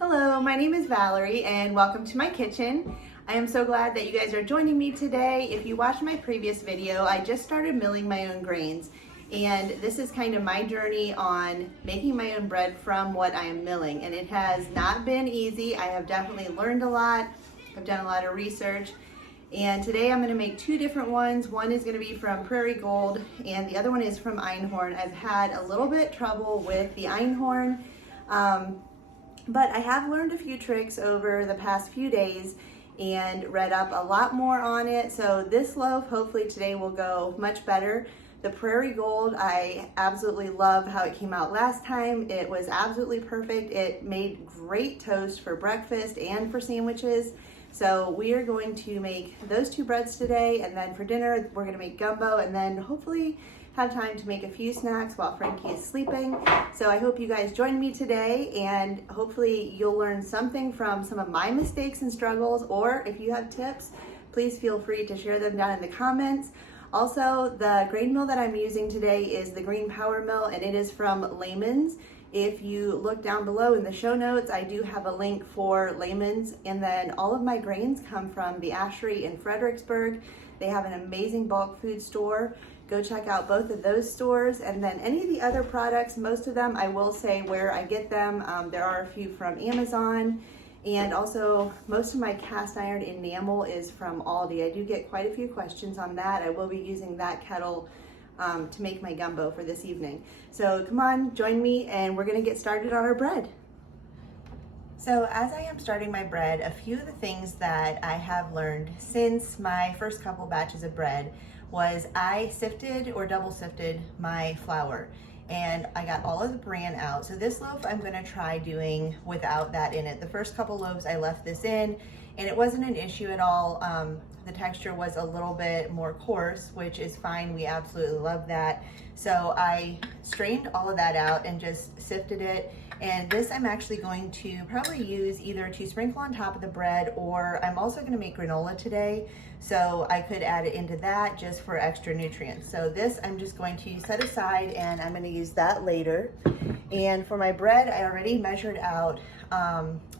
Hello, my name is Valerie and welcome to my kitchen. I am so glad that you guys are joining me today. If you watched my previous video, I just started milling my own grains, and this is kind of my journey on making my own bread from what I am milling, and it has not been easy. I have definitely learned a lot. I've done a lot of research, and today I'm going to make two different ones. One is going to be from Prairie Gold and the other one is from Einhorn. I've had a little bit trouble with the Einhorn, but I have learned a few tricks over the past few days and read up a lot more on it. So this loaf hopefully today will go much better. The Prairie Gold, I absolutely love how it came out last time. It was absolutely perfect. It made great toast for breakfast and for sandwiches. So we are going to make those two breads today, and then for dinner we're going to make gumbo, and then hopefully have time to make a few snacks while Frankie is sleeping. So I hope you guys join me today, and hopefully you'll learn something from some of my mistakes and struggles, or if you have tips, please feel free to share them down in the comments. Also, the grain mill that I'm using today is the Green Power Mill, and it is from Lehman's. If you look down below in the show notes, I do have a link for Lehman's, and then all of my grains come from the Ashery in Fredericksburg. They have an amazing bulk food store. Go check out both of those stores, and then any of the other products, most of them I will say where I get them. There are a few from Amazon, and also most of my cast iron enamel is from Aldi. I do get quite a few questions on that. I will be using that kettle to make my gumbo for this evening. So come on, join me, and we're gonna get started on our bread. So as I am starting my bread, a few of the things that I have learned since my first couple batches of bread was I sifted or double sifted my flour, and I got all of the bran out. So this loaf I'm gonna try doing without that in it. The first couple loaves I left this in, and it wasn't an issue at all. The texture was a little bit more coarse, which is fine. We absolutely love that. So I strained all of that out and just sifted it. And this I'm actually going to probably use either to sprinkle on top of the bread, or I'm also gonna make granola today. So I could add it into that just for extra nutrients. So this I'm just going to set aside, and I'm gonna use that later. And for my bread, I already measured out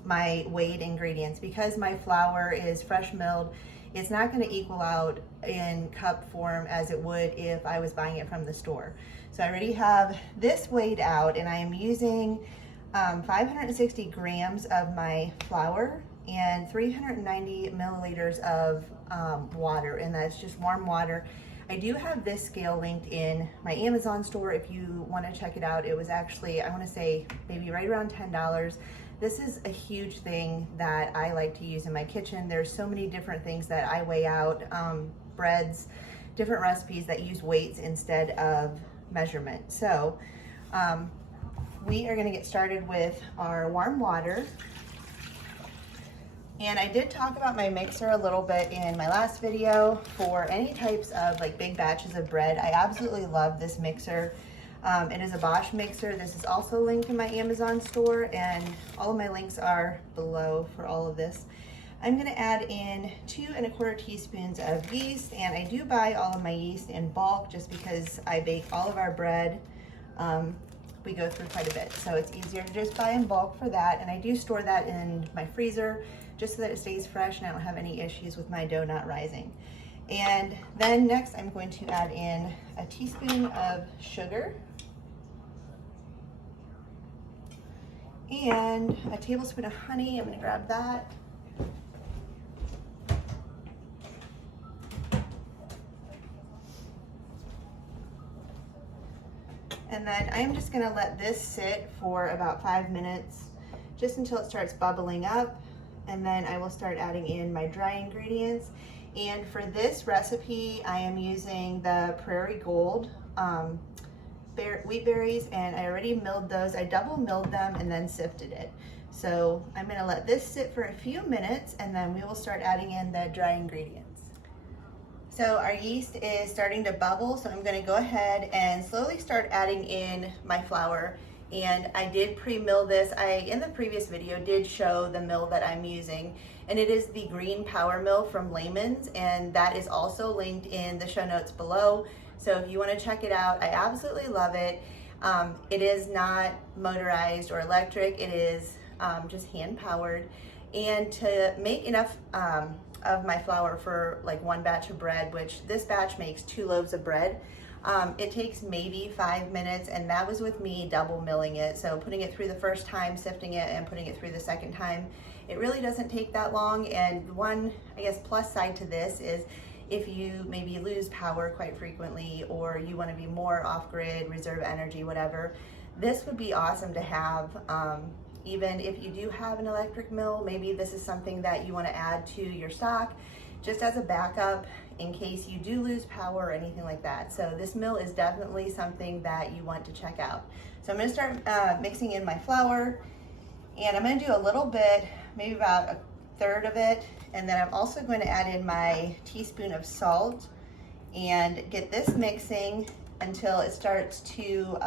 my weighed ingredients. Because my flour is fresh milled, it's not going to equal out in cup form as it would if I was buying it from the store. So I already have this weighed out, and I am using 560 grams of my flour and 390 milliliters of water, and that's just warm water. I do have this scale linked in my Amazon store if you want to check it out. It was actually, I want to say, maybe right around $10. This is a huge thing that I like to use in my kitchen. There's so many different things that I weigh out, breads, different recipes that use weights instead of measurement. So we are gonna get started with our warm water. And I did talk about my mixer a little bit in my last video for any types of like big batches of bread. I absolutely love this mixer. It is a Bosch mixer. This is also linked in my Amazon store, and all of my links are below for all of this. I'm gonna add in 2 1/4 teaspoons of yeast, and I do buy all of my yeast in bulk just because I bake all of our bread. We go through quite a bit, so it's easier to just buy in bulk for that, and I do store that in my freezer just so that it stays fresh and I don't have any issues with my dough not rising. And then next I'm going to add in a teaspoon of sugar and a tablespoon of honey. I'm going to grab that. And then I'm just going to let this sit for about 5 minutes, just until it starts bubbling up, and then I will start adding in my dry ingredients. And for this recipe, I am using the Prairie Gold wheat berries, and I already milled those. I double milled them and then sifted it. So I'm gonna let this sit for a few minutes, and then we will start adding in the dry ingredients. So our yeast is starting to bubble, so I'm gonna go ahead and slowly start adding in my flour. And I did pre-mill this. In the previous video, did show the mill that I'm using, and it is the Green Power Mill from Lehman's, and that is also linked in the show notes below. So if you want to check it out, I absolutely love it. It is not motorized or electric. It is just hand powered. And to make enough of my flour for like one batch of bread, which this batch makes 2 loaves of bread, it takes maybe 5 minutes, and that was with me double milling it. So putting it through the first time, sifting it, and putting it through the second time, it really doesn't take that long. And one, I guess, plus side to this is if you maybe lose power quite frequently, or you want to be more off-grid, reserve energy, whatever, this would be awesome to have. Even if you do have an electric mill, maybe this is something that you want to add to your stock just as a backup in case you do lose power or anything like that. So this mill is definitely something that you want to check out. So I'm going to start mixing in my flour, and I'm going to do a little bit, maybe about 1/3 of it, and then I'm also going to add in my teaspoon of salt and get this mixing until it starts to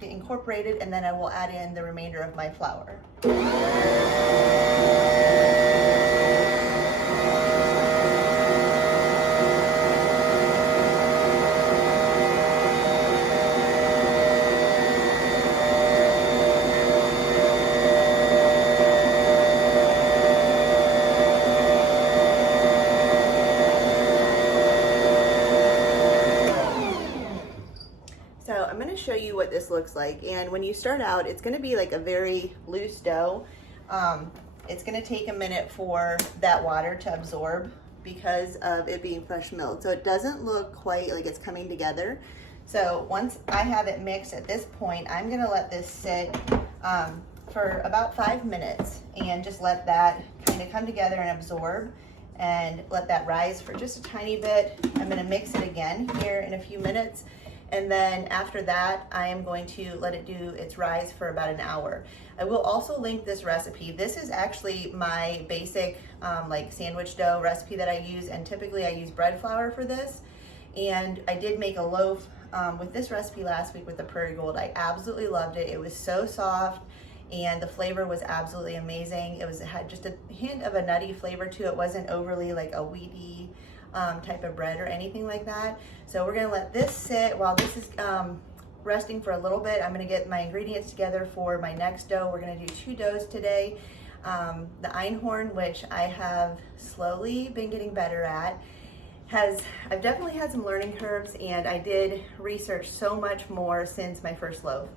get incorporated, and then I will add in the remainder of my flour. So I'm going to show you what this looks like, and when you start out, it's going to be like a very loose dough. It's going to take a minute for that water to absorb because of it being fresh milled. So it doesn't look quite like it's coming together. So once I have it mixed at this point, I'm going to let this sit for about 5 minutes and just let that kind of come together and absorb, and let that rise for just a tiny bit. I'm going to mix it again here in a few minutes. And then after that, I am going to let it do its rise for about an hour. I will also link this recipe. This is actually my basic like sandwich dough recipe that I use, and typically I use bread flour for this. And I did make a loaf with this recipe last week with the Prairie Gold. I absolutely loved it. It was so soft, and the flavor was absolutely amazing. It had just a hint of a nutty flavor to it. It wasn't overly like a wheaty type of bread or anything like that. So we're gonna let this sit while this is resting for a little bit. I'm gonna get my ingredients together for my next dough. We're gonna do 2 doughs today. The einhorn, which I have slowly been getting better at, I've definitely had some learning curves, and I did research so much more since my first loaf.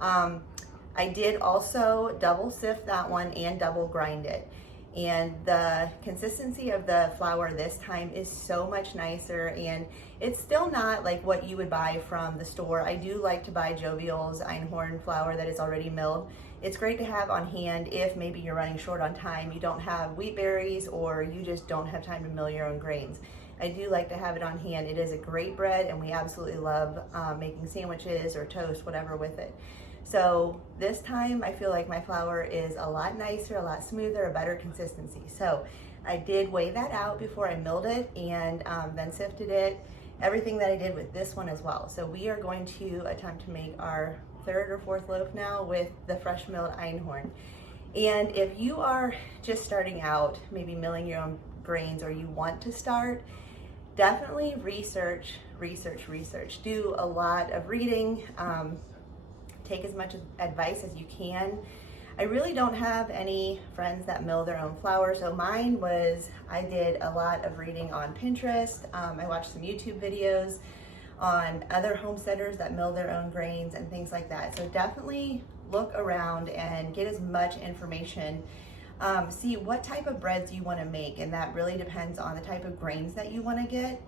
I did also double sift that one and double grind it. And the consistency of the flour this time is so much nicer, and it's still not like what you would buy from the store. I do like to buy Jovial's einhorn flour that is already milled. It's great to have on hand if maybe you're running short on time, you don't have wheat berries, or you just don't have time to mill your own grains. I do like to have it on hand. It is a great bread, and we absolutely love making sandwiches or toast, whatever with it. So this time I feel like my flour is a lot nicer, a lot smoother, a better consistency. So I did weigh that out before I milled it, and then sifted it, everything that I did with this one as well. So we are going to attempt to make our 3rd or 4th loaf now with the fresh milled einhorn. And if you are just starting out, maybe milling your own grains, or you want to start, definitely research. Do a lot of reading. Take as much advice as you can. I really don't have any friends that mill their own flour, so mine was, I did a lot of reading on Pinterest. I watched some YouTube videos on other homesteaders that mill their own grains and things like that. So definitely look around and get as much information. See what type of breads you want to make, and that really depends on the type of grains that you want to get.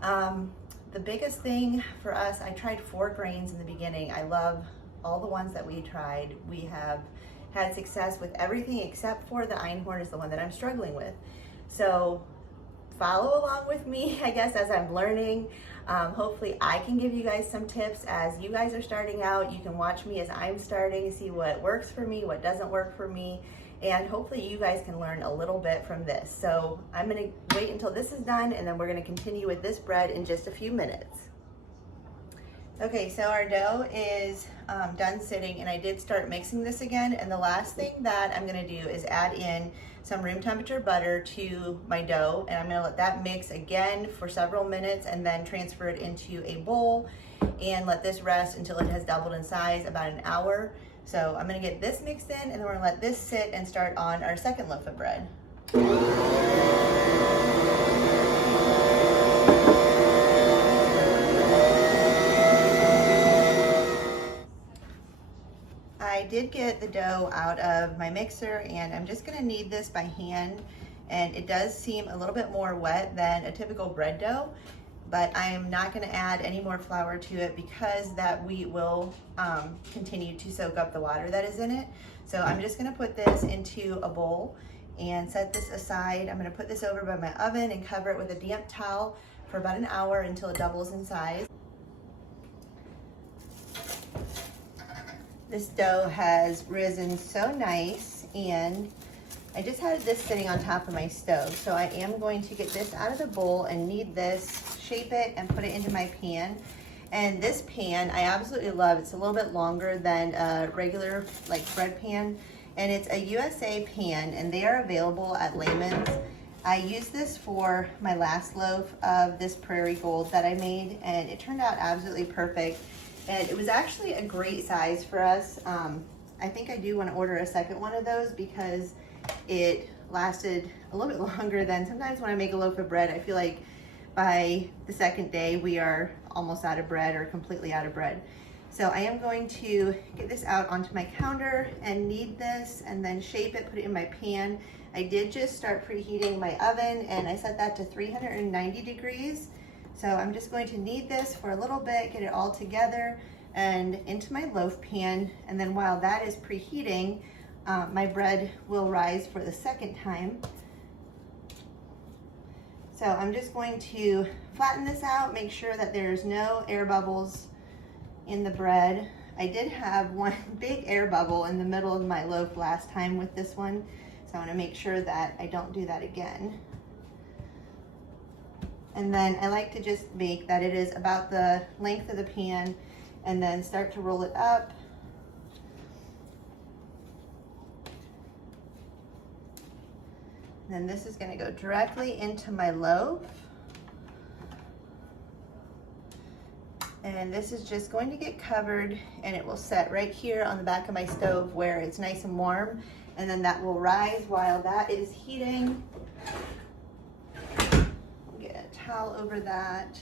The biggest thing for us, I tried 4 grains in the beginning. I love all the ones that we tried. We have had success with everything except for the einhorn is the one that I'm struggling with. So follow along with me, I guess, as I'm learning. Hopefully I can give you guys some tips as you guys are starting out. You can watch me as I'm starting, see what works for me, what doesn't work for me, and hopefully you guys can learn a little bit from this. So I'm gonna wait until this is done, and then we're gonna continue with this bread in just a few minutes. Okay, so our dough is done sitting, and I did start mixing this again, and the last thing that I'm gonna do is add in some room temperature butter to my dough, and I'm gonna let that mix again for several minutes, and then transfer it into a bowl and let this rest until it has doubled in size, about an hour. So I'm gonna get this mixed in, and then we're gonna let this sit and start on our second loaf of bread. I did get the dough out of my mixer, and I'm just gonna knead this by hand, and it does seem a little bit more wet than a typical bread dough, but I'm not gonna add any more flour to it because that wheat will continue to soak up the water that is in it. So I'm just gonna put this into a bowl and set this aside. I'm gonna put this over by my oven and cover it with a damp towel for about an hour until it doubles in size. This dough has risen so nice, and I just had this sitting on top of my stove. So I am going to get this out of the bowl and knead this, shape it, and put it into my pan. And this pan I absolutely love. It's a little bit longer than a regular like bread pan, and it's a USA pan, and they are available at Layman's. I used this for my last loaf of this Prairie Gold that I made, and it turned out absolutely perfect. And it was actually a great size for us. I think I do want to order a second one of those because it lasted a little bit longer than sometimes when I make a loaf of bread. I feel like by the second day we are almost out of bread or completely out of bread. So I am going to get this out onto my counter and knead this and then shape it, put it in my pan. I did just start preheating my oven, and I set that to 390 degrees. So I'm just going to knead this for a little bit, get it all together and into my loaf pan. And then while that is preheating, my bread will rise for the second time. So I'm just going to flatten this out, make sure that there's no air bubbles in the bread. I did have one big air bubble in the middle of my loaf last time with this one, so I want to make sure that I don't do that again. And then I like to just make that it is about the length of the pan, and then start to roll it up. And then this is going to go directly into my loaf. And this is just going to get covered, and it will set right here on the back of my stove where it's nice and warm. And then that will rise while that is heating. Towel over that.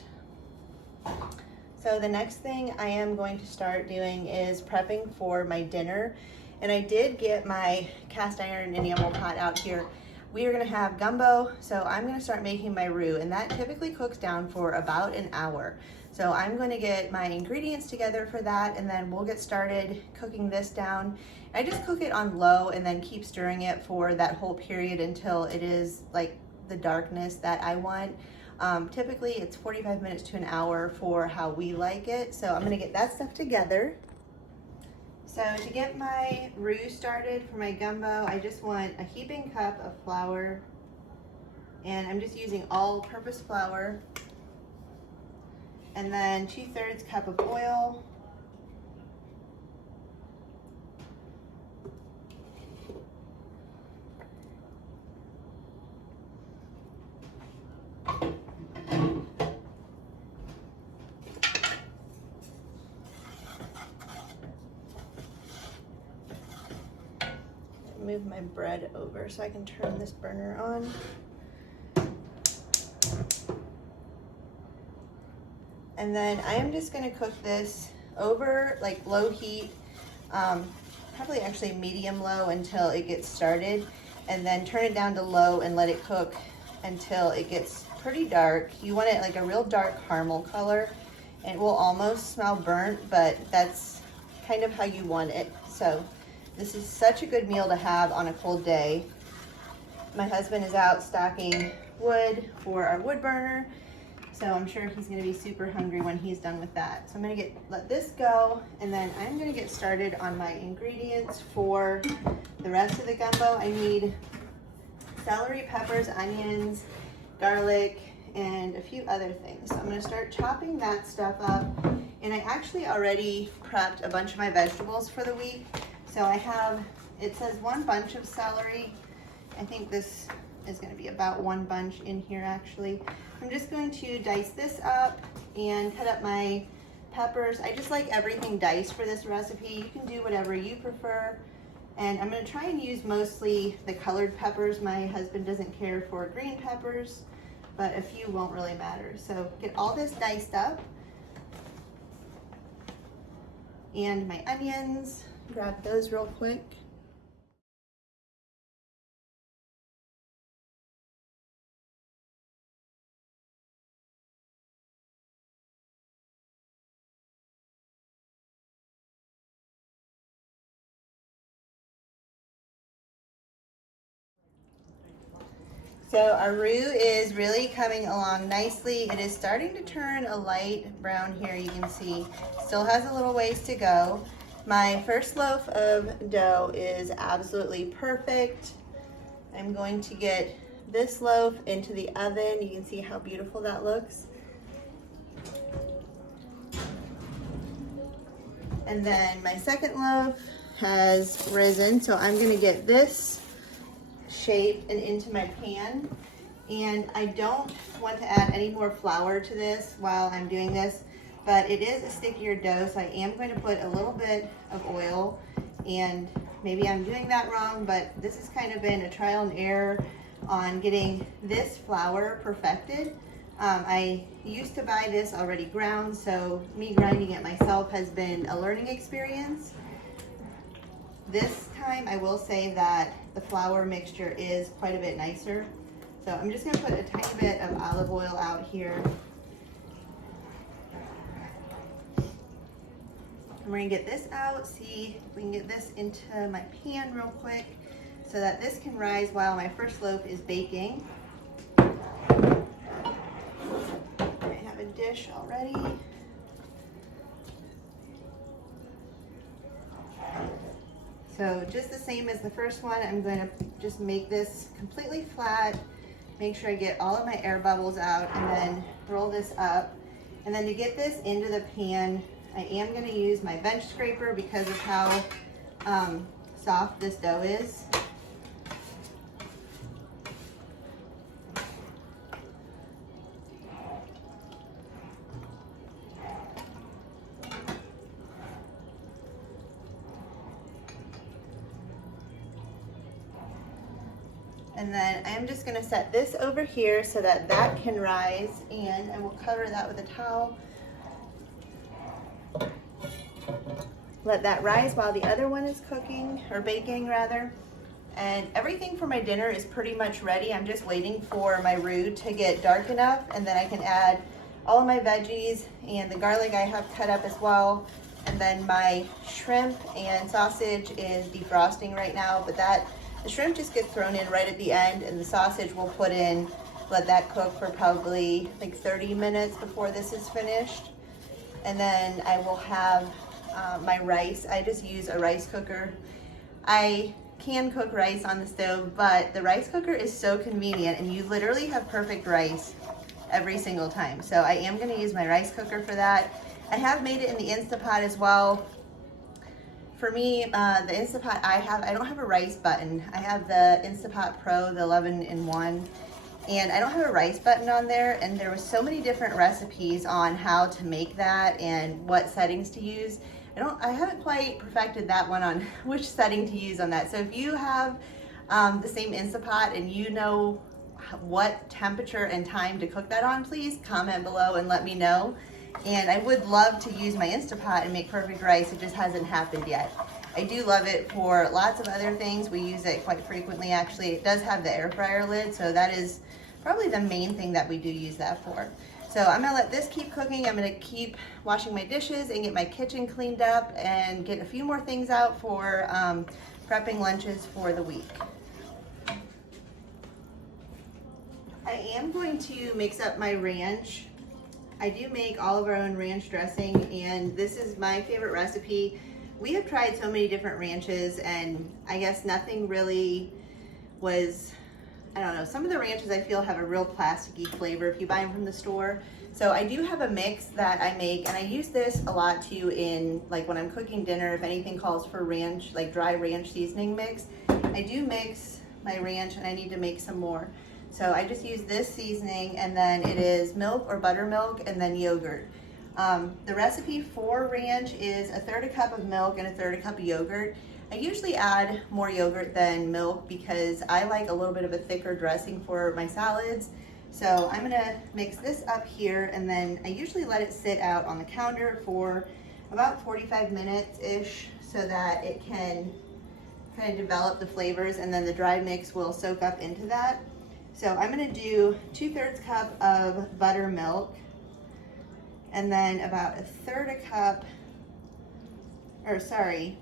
So the next thing I am going to start doing is prepping for my dinner. And I did get my cast iron enamel pot out here. We are going to have gumbo, so I'm going to start making my roux, and that typically cooks down for about an hour. So I'm going to get my ingredients together for that, and then we'll get started cooking this down. I just cook it on low and then keep stirring it for that whole period until it is like the darkness that I want. Typically it's 45 minutes to an hour for how we like it. So I'm gonna get that stuff together. So to get my roux started for my gumbo, I just want a heaping cup of flour, and I'm just using all-purpose flour, and then 2/3 cup of oil, move my bread over so I can turn this burner on. And then I am just gonna cook this over like low heat, probably actually medium low until it gets started, and then turn it down to low and let it cook until it gets pretty dark. You want it like a real dark caramel color, and it will almost smell burnt, but that's kind of how you want it. So this is such a good meal to have on a cold day. My husband is out stocking wood for our wood burner, so I'm sure he's gonna be super hungry when he's done with that. So I'm gonna let this go, and then I'm gonna get started on my ingredients for the rest of the gumbo. I need celery, peppers, onions, garlic, and a few other things. So I'm gonna start chopping that stuff up, and I actually already prepped a bunch of my vegetables for the week. So I have, it says 1 bunch of celery. I think this is going to be about 1 bunch in here actually. I'm just going to dice this up and cut up my peppers. I just like everything diced for this recipe. You can do whatever you prefer. And I'm gonna try and use mostly the colored peppers. My husband doesn't care for green peppers, but a few won't really matter. So get all this diced up. And my onions, grab those real quick. So our roux is really coming along nicely. It is starting to turn a light brown here, you can see. Still has a little ways to go. My first loaf of dough is absolutely perfect. I'm going to get this loaf into the oven. You can see how beautiful that looks. And then my second loaf has risen, so I'm gonna get this shape and into my pan. And I don't want to add any more flour to this while I'm doing this, but it is a stickier dough, so I am going to put a little bit of oil. And maybe I'm doing that wrong, but this has kind of been a trial and error on getting this flour perfected. I used to buy this already ground, so me grinding it myself has been a learning experience. This time I will say that the flour mixture is quite a bit nicer. So I'm just gonna put a tiny bit of olive oil out here. And we're gonna get this out, see if we can get this into my pan real quick so that this can rise while my first loaf is baking. I have a dish already. So just the same as the first one, I'm going to just make this completely flat, make sure I get all of my air bubbles out, and then roll this up. And then to get this into the pan, I am going to use my bench scraper because of how soft this dough is. And then I'm just gonna set this over here so that that can rise, and I will cover that with a towel. Let that rise while the other one is cooking, or baking rather. And everything for my dinner is pretty much ready. I'm just waiting for my roux to get dark enough, and then I can add all of my veggies and the garlic I have cut up as well. And then my shrimp and sausage is defrosting right now, but the shrimp just gets thrown in right at the end, and the sausage we'll put in, let that cook for probably like 30 minutes before this is finished. And then I will have my rice. I just use a rice cooker. I can cook rice on the stove, but the rice cooker is so convenient, and you literally have perfect rice every single time. So I am gonna use my rice cooker for that. I have made it in the Instapot as well. For me, the Instapot I don't have a rice button. I have the Instapot Pro, the 11-in-1, and I don't have a rice button on there, and there was so many different recipes on how to make that and what settings to use. I haven't quite perfected that one on which setting to use on that. So if you have the same Instapot and you know what temperature and time to cook that on, please comment below and let me know. And I would love to use my Instapot and make perfect rice. It just hasn't happened yet. I do love it for lots of other things. We use it quite frequently, actually. It does have the air fryer lid, so that is probably the main thing that we do use that for. So I'm gonna let this keep cooking. I'm gonna keep washing my dishes and get my kitchen cleaned up and get a few more things out for prepping lunches for the week. I am going to mix up my ranch. I do make all of our own ranch dressing, and this is my favorite recipe. We have tried so many different ranches, and I guess nothing really was, I don't know, some of the ranches I feel have a real plasticky flavor if you buy them from the store. So I do have a mix that I make, and I use this a lot too in, like when I'm cooking dinner, if anything calls for ranch, like dry ranch seasoning mix. I do mix my ranch, and I need to make some more. So I just use this seasoning, and then it is milk or buttermilk and then yogurt. The recipe for ranch is 1/3 cup of milk and 1/3 cup of yogurt. I usually add more yogurt than milk because I like a little bit of a thicker dressing for my salads. So I'm gonna mix this up here, and then I usually let it sit out on the counter for about 45 minutes-ish so that it can kind of develop the flavors, and then the dry mix will soak up into that. So I'm gonna do 2/3 cup of buttermilk, and then about 1/3 cup, or sorry,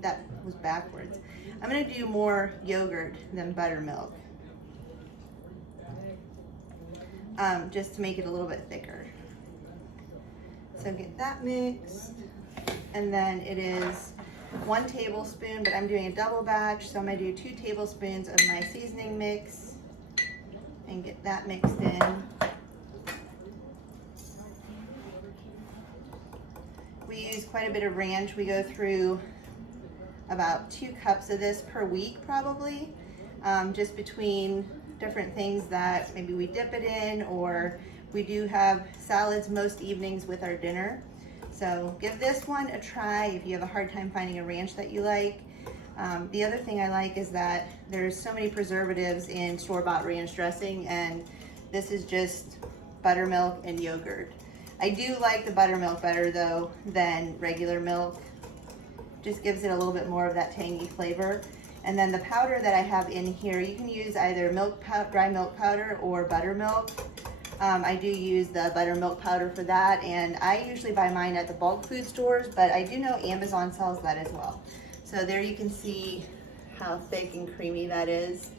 that was backwards. I'm gonna do more yogurt than buttermilk, just to make it a little bit thicker. So get that mixed, and then it is 1 tablespoon, but I'm doing a double batch, so I'm gonna do 2 tablespoons of my seasoning mix and get that mixed in. We use quite a bit of ranch. We go through about 2 cups of this per week probably, just between different things that maybe we dip it in, or we do have salads most evenings with our dinner. So give this one a try if you have a hard time finding a ranch that you like. The other thing I like is that there's so many preservatives in store-bought ranch dressing, and this is just buttermilk and yogurt. I do like the buttermilk better though than regular milk. Just gives it a little bit more of that tangy flavor. And then the powder that I have in here, you can use either dry milk powder or buttermilk. I do use the buttermilk powder for that, and I usually buy mine at the bulk food stores, but I do know Amazon sells that as well. So there you can see how thick and creamy that is.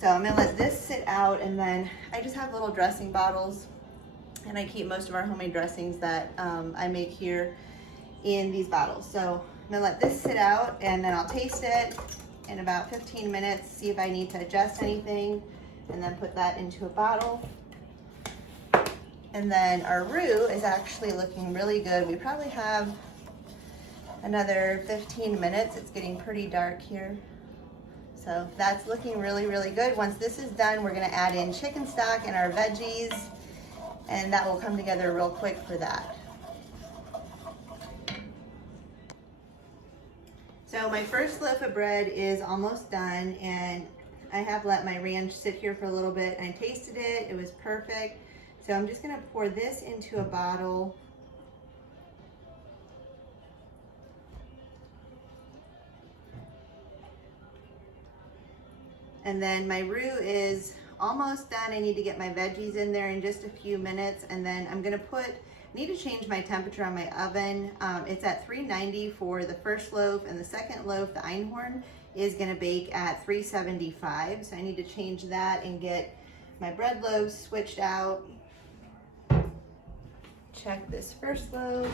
So I'm gonna let this sit out, and then I just have little dressing bottles, and I keep most of our homemade dressings that I make here in these bottles. So I'm gonna let this sit out, and then I'll taste it in about 15 minutes, see if I need to adjust anything, and then put that into a bottle. And then our roux is actually looking really good. We probably have another 15 minutes. It's getting pretty dark here. So that's looking really, really good. Once this is done, we're gonna add in chicken stock and our veggies, and that will come together real quick for that. So my first loaf of bread is almost done, and I have let my ranch sit here for a little bit, and I tasted it. It was perfect. So I'm just gonna pour this into a bottle. And then my roux is almost done. I need to get my veggies in there in just a few minutes, and then I'm gonna need to change my temperature on my oven. It's at 390 for the first loaf, and the second loaf, the Einhorn, is gonna bake at 375. So I need to change that and get my bread loaves switched out. Check this first loaf.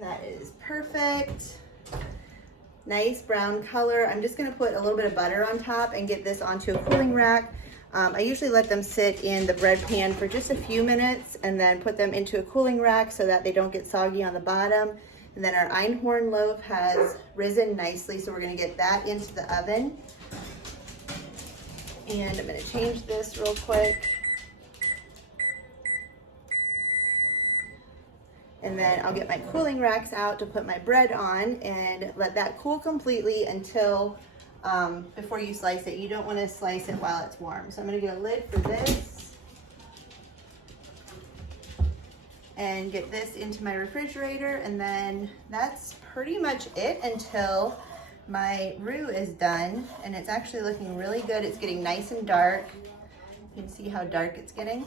That is perfect. Nice brown color. I'm just gonna put a little bit of butter on top and get this onto a cooling rack. I usually let them sit in the bread pan for just a few minutes and then put them into a cooling rack so that they don't get soggy on the bottom. And then our Einhorn loaf has risen nicely, so we're gonna get that into the oven. And I'm gonna change this real quick. And then I'll get my cooling racks out to put my bread on and let that cool completely until before you slice it. You don't want to slice it while it's warm. So I'm going to get a lid for this and get this into my refrigerator, and then that's pretty much it until my roux is done, and it's actually looking really good. It's getting nice and dark. You can see how dark it's getting.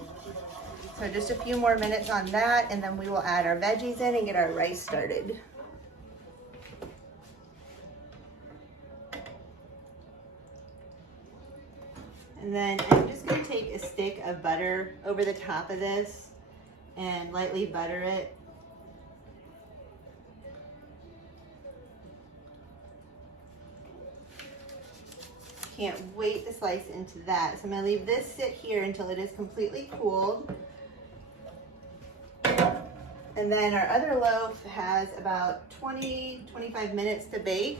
So just a few more minutes on that, and then we will add our veggies in and get our rice started. And then I'm just going to take a stick of butter over the top of this and lightly butter it. Can't wait to slice into that. So I'm going to leave this sit here until it is completely cooled. And then our other loaf has about 20-25 minutes to bake.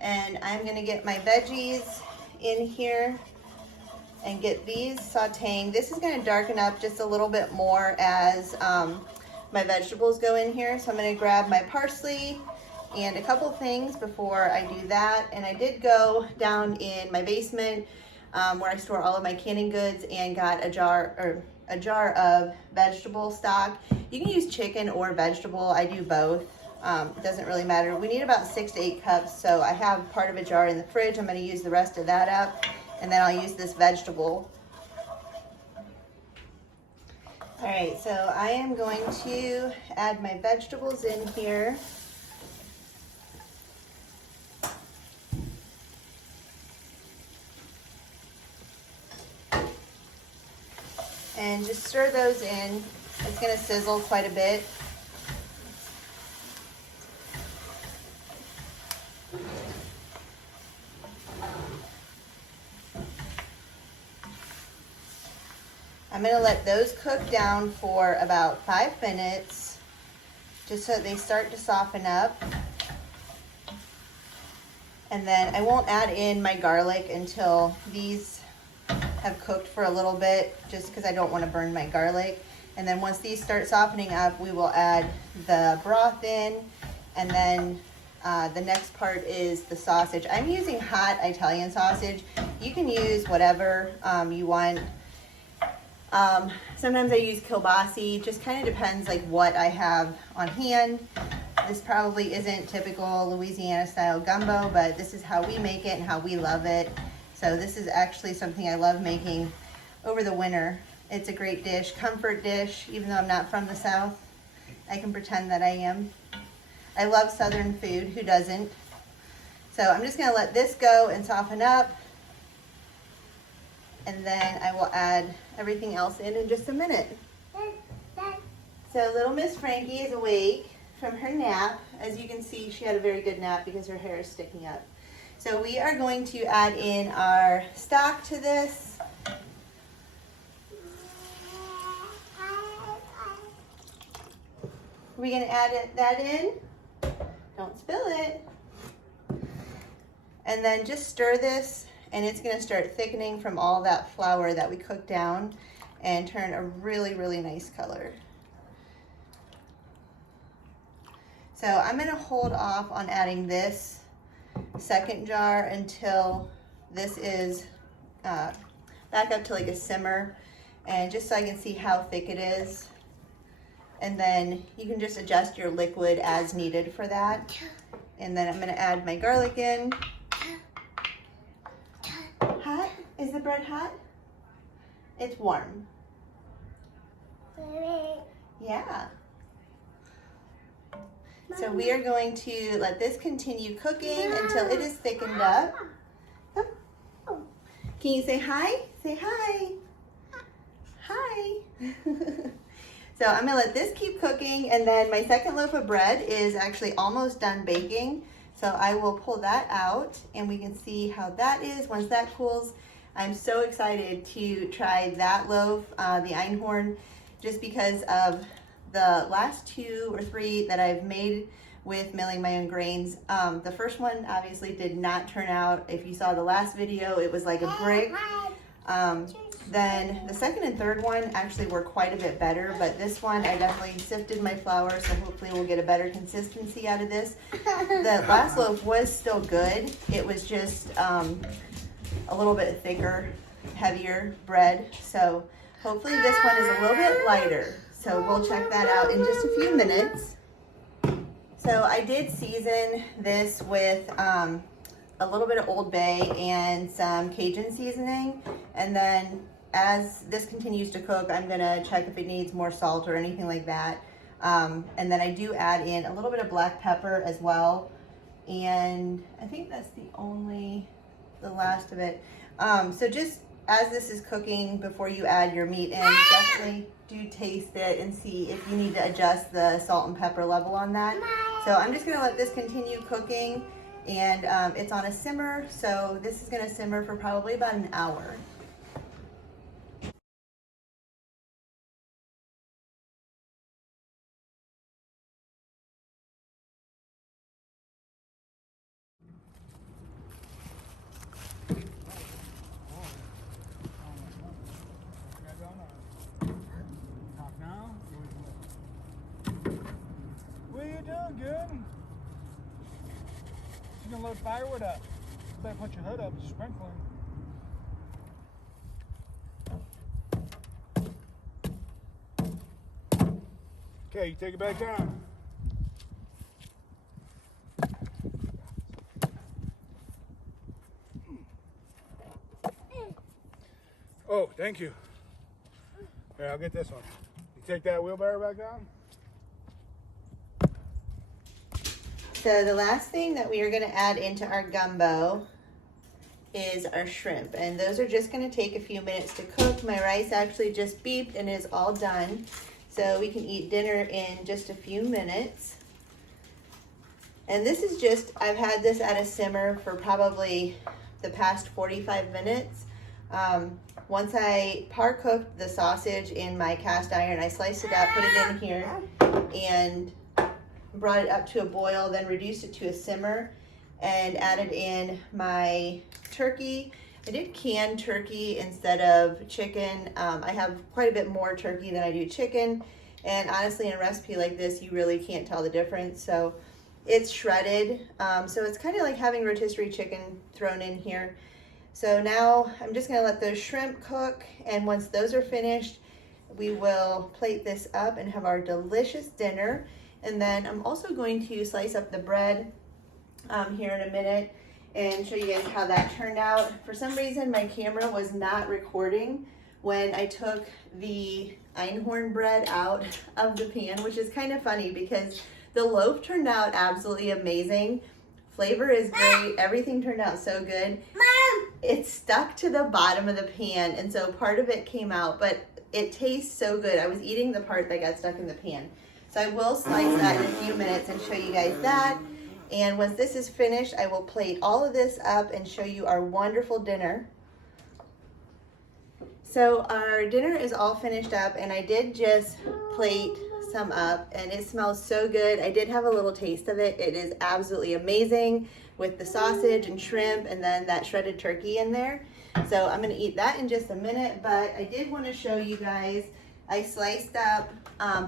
And I'm going to get my veggies in here. and get these sauteing. This is gonna darken up just a little bit more as my vegetables go in here. So I'm gonna grab my parsley and a couple things before I do that. And I did go down in my basement where I store all of my canning goods and got a jar of vegetable stock. You can use chicken or vegetable. I do both. It doesn't really matter. We need about 6 to 8 cups, so I have part of a jar in the fridge. I'm going to use the rest of that up, and then I'll use this vegetable. All right, so I am going to add my vegetables in here. And just stir those in. It's going to sizzle quite a bit. I'm going to let those cook down for about 5 minutes, just so they start to soften up. And then I won't add in my garlic until these have cooked for a little bit, just because I don't want to burn my garlic. And then once these start softening up, we will add the broth in, and then the next part is the sausage. I'm using hot Italian sausage. You can use whatever you want. Sometimes I use kielbasa, just kind of depends like what I have on hand. This probably isn't typical Louisiana style gumbo, but this is how we make it and how we love it. So this is actually something I love making over the winter. It's a great dish, comfort dish, even though I'm not from the South. I can pretend that I am. I love Southern food, who doesn't? So I'm just gonna let this go and soften up, and then I will add everything else in just a minute. So little Miss Frankie is awake from her nap. As you can see, she had a very good nap because her hair is sticking up. So we are going to add in our stock to this. We're gonna add that in. Don't spill it. And then just stir this, and it's gonna start thickening from all that flour that we cooked down and turn a really, really nice color. So I'm gonna hold off on adding this second jar until this is back up to like a simmer, and just so I can see how thick it is. And then you can just adjust your liquid as needed for that. And then I'm gonna add my garlic in. Hot? Is the bread hot? It's warm. Yeah. So we are going to let this continue cooking until it is thickened up. Oh. Can you say hi? Say hi. Hi. So I'm gonna let this keep cooking, and then my second loaf of bread is actually almost done baking. So I will pull that out, and we can see how that is once that cools. I'm so excited to try that loaf, the Einhorn, just because of the last 2 or 3 that I've made with milling my own grains. The first one obviously did not turn out. If you saw the last video, it was like a brick. Then the second and third one actually were quite a bit better, but this one I definitely sifted my flour, so hopefully we'll get a better consistency out of this. The last loaf was still good. It was just a little bit thicker, heavier bread, so hopefully this one is a little bit lighter. So we'll check that out in just a few minutes. So I did season this with a little bit of Old Bay and some Cajun seasoning, and then as this continues to cook, I'm gonna check if it needs more salt or anything like that. And then I do add in a little bit of black pepper as well, and I think that's the last of it. So just as this is cooking, before you add your meat in, definitely do taste it and see if you need to adjust the salt and pepper level on that. So I'm just gonna let this continue cooking, and it's on a simmer, so this is gonna simmer for probably about an hour. you gonna load firewood up. You better put your hood up, it's sprinkling. Okay, you take it back down. Oh, thank you. Here, I'll get this one. You take that wheelbarrow back down? So the last thing that we are going to add into our gumbo is our shrimp, and those are just going to take a few minutes to cook. My rice actually just beeped and is all done, so we can eat dinner in just a few minutes. And this is just, I've had this at a simmer for probably the past 45 minutes. Once I par cooked the sausage in my cast iron, I sliced it up, put it in here, and brought it up to a boil, then reduced it to a simmer and added in my turkey. I did canned turkey instead of chicken. I have quite a bit more turkey than I do chicken, and honestly in a recipe like this you really can't tell the difference. So it's shredded, so it's kind of like having rotisserie chicken thrown in here. So now I'm just gonna let those shrimp cook, and once those are finished, we will plate this up and have our delicious dinner. And then I'm also going to slice up the bread here in a minute and show you guys how that turned out. For some reason, my camera was not recording when I took the einhorn bread out of the pan, which is kind of funny because the loaf turned out absolutely amazing. Flavor is great. Everything turned out so good. Mom! It stuck to the bottom of the pan, and so part of it came out, but it tastes so good. I was eating the part that got stuck in the pan. So I will slice that in a few minutes and show you guys that. And once this is finished, I will plate all of this up and show you our wonderful dinner. So our dinner is all finished up, and I did just plate some up, and it smells so good. I did have a little taste of it. It is absolutely amazing with the sausage and shrimp and then that shredded turkey in there. So I'm gonna eat that in just a minute, but I did want to show you guys, I sliced up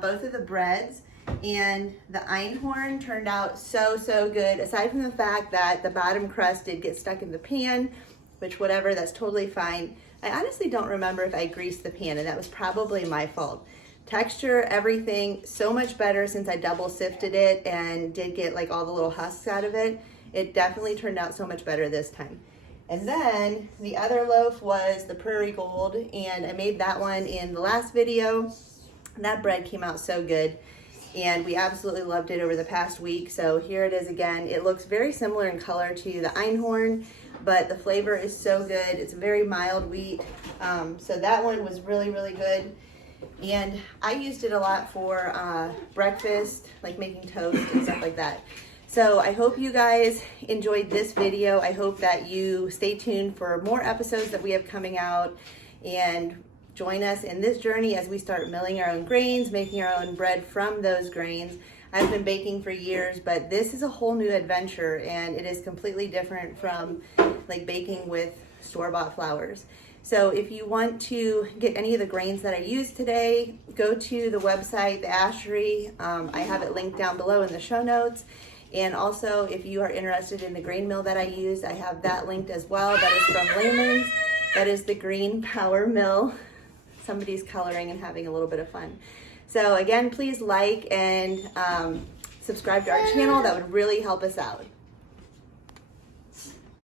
both of the breads, and the einhorn turned out so good. Aside from the fact that the bottom crust did get stuck in the pan, which whatever, that's totally fine. I honestly don't remember if I greased the pan, and that was probably my fault. Texture, everything, so much better since I double sifted it and did get like all the little husks out of it. It definitely turned out so much better this time. And then the other loaf was the Prairie Gold, and I made that one in the last video. That bread came out so good, and we absolutely loved it over the past week. So here it is again. It looks very similar in color to the einhorn, but the flavor is so good. It's a very mild wheat. So that one was really good. And I used it a lot for breakfast, like making toast and stuff like that. So I hope you guys enjoyed this video. I hope that you stay tuned for more episodes that we have coming out, and join us in this journey as we start milling our own grains, making our own bread from those grains. I've been baking for years, but this is a whole new adventure, and it is completely different from like baking with store-bought flours. So if you want to get any of the grains that I used today, go to the website, the Ashery. I have it linked down below in the show notes. And also, if you are interested in the grain mill that I used, I have that linked as well. That is from Layman's. That is the Green Power Mill. Somebody's coloring and having a little bit of fun. So again, please like and subscribe to our channel. That would really help us out.